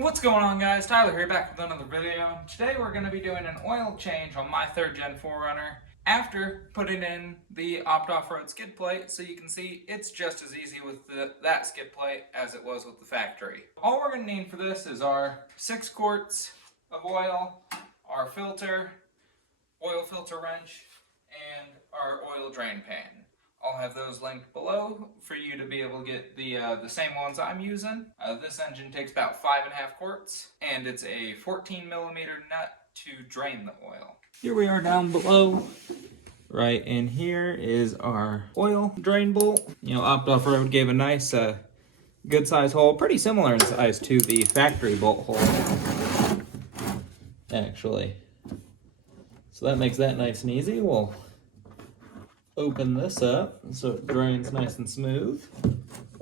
What's going on, guys? Tyler here, back with another video. Today we're going to be doing an oil change on my 3rd gen 4Runner after putting in the Opt Offroad skid plate, so you can see it's just as easy with that skid plate as it was with the factory. All we're going to need for this is our 6 quarts of oil, our filter, oil filter wrench, and our oil drain pan. I'll have those linked below for you to be able to get the same ones I'm using. This engine takes about 5.5 quarts, and it's a 14mm nut to drain the oil. Here we are down below. Right in here is our oil drain bolt. You know, Opt Offroad gave a nice, good size hole, pretty similar in size to the factory bolt hole, actually. So that makes that nice and easy. We'll open this up so it drains nice and smooth.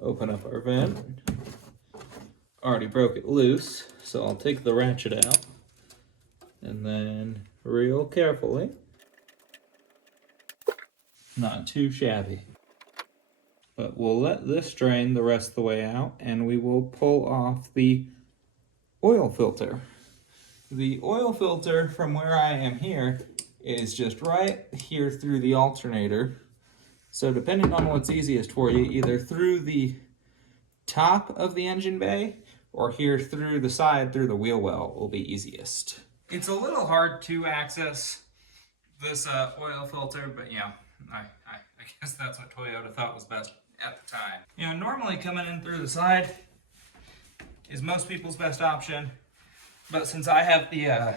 Open up our vent. Already broke it loose, so I'll take the ratchet out and then real carefully, not too shabby, but we'll let this drain the rest of the way out and we will pull off the oil filter. The oil filter from where I am here is just right here through the alternator. So depending on what's easiest for you, either through the top of the engine bay or here through the side through the wheel well will be easiest. It's a little hard to access this oil filter, but yeah, I guess that's what Toyota thought was best at the time. You know, normally coming in through the side is most people's best option, but since I have the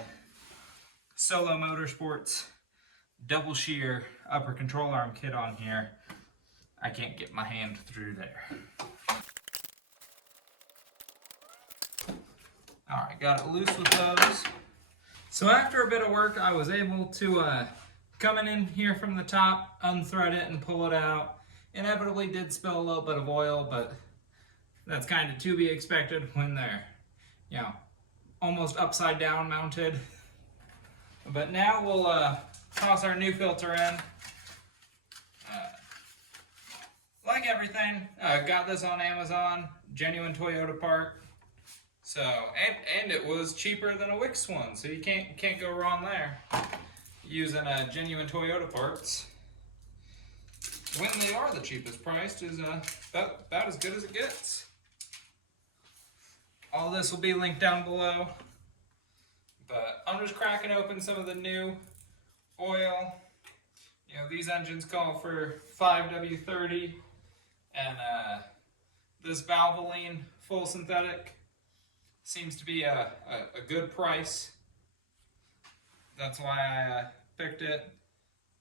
Solo Motorsports double shear upper control arm kit on here, I can't get my hand through there. Alright, got it loose with those. So after a bit of work, I was able to come in here from the top, unthread it and pull it out. Inevitably did spill a little bit of oil, but that's kind of to be expected when they're, you know, almost upside down mounted. But now we'll toss our new filter in. Like everything, got this on Amazon, genuine Toyota part. So, and it was cheaper than a Wix one, so you can't go wrong there. Using genuine Toyota parts, when they are the cheapest priced, is about as good as it gets. All this will be linked down below. But I'm just cracking open some of the new oil. You know, these engines call for 5W30, and this Valvoline full synthetic seems to be a good price. That's why I picked it.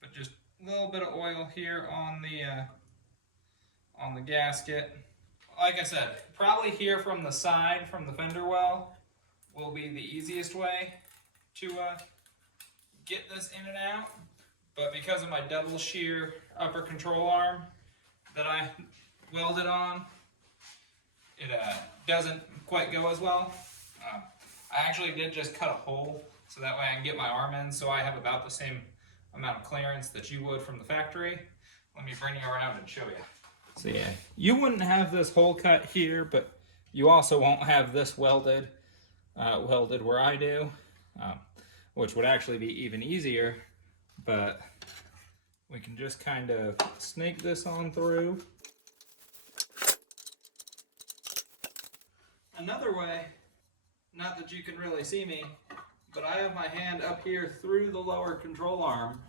But just a little bit of oil here on the gasket. Like I said, probably here from the side, from the fender well, will be the easiest way to get this in and out, but because of my double shear upper control arm that I welded on, it doesn't quite go as well. I actually did just cut a hole so that way I can get my arm in, so I have about the same amount of clearance that you would from the factory. Let me bring you around and show you. So yeah, you wouldn't have this hole cut here, but you also won't have this welded where I do, which would actually be even easier, but we can just kind of snake this on through. Another way, not that you can really see me, but I have my hand up here through the lower control arm.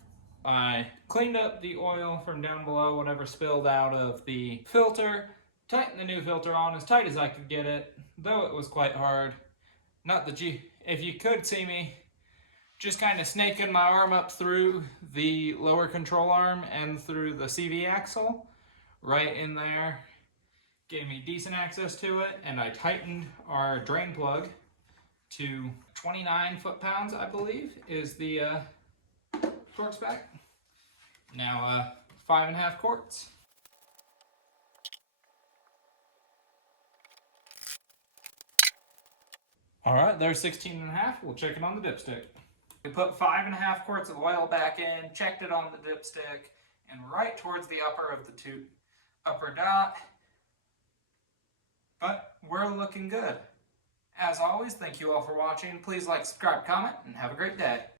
I cleaned up the oil from down below, whatever spilled out of the filter, tightened the new filter on as tight as I could get it, though it was quite hard. Not that if you could see me, just kind of snaking my arm up through the lower control arm and through the CV axle, right in there. Gave me decent access to it, and I tightened our drain plug to 29 foot-pounds, I believe, is the torque spec. Now 5.5 quarts. All right, there's 16.5. We'll check it on the dipstick. We put 5.5 quarts of oil back in, checked it on the dipstick, and right towards the upper of the upper dot. But we're looking good. As always, thank you all for watching. Please like, subscribe, comment, and have a great day.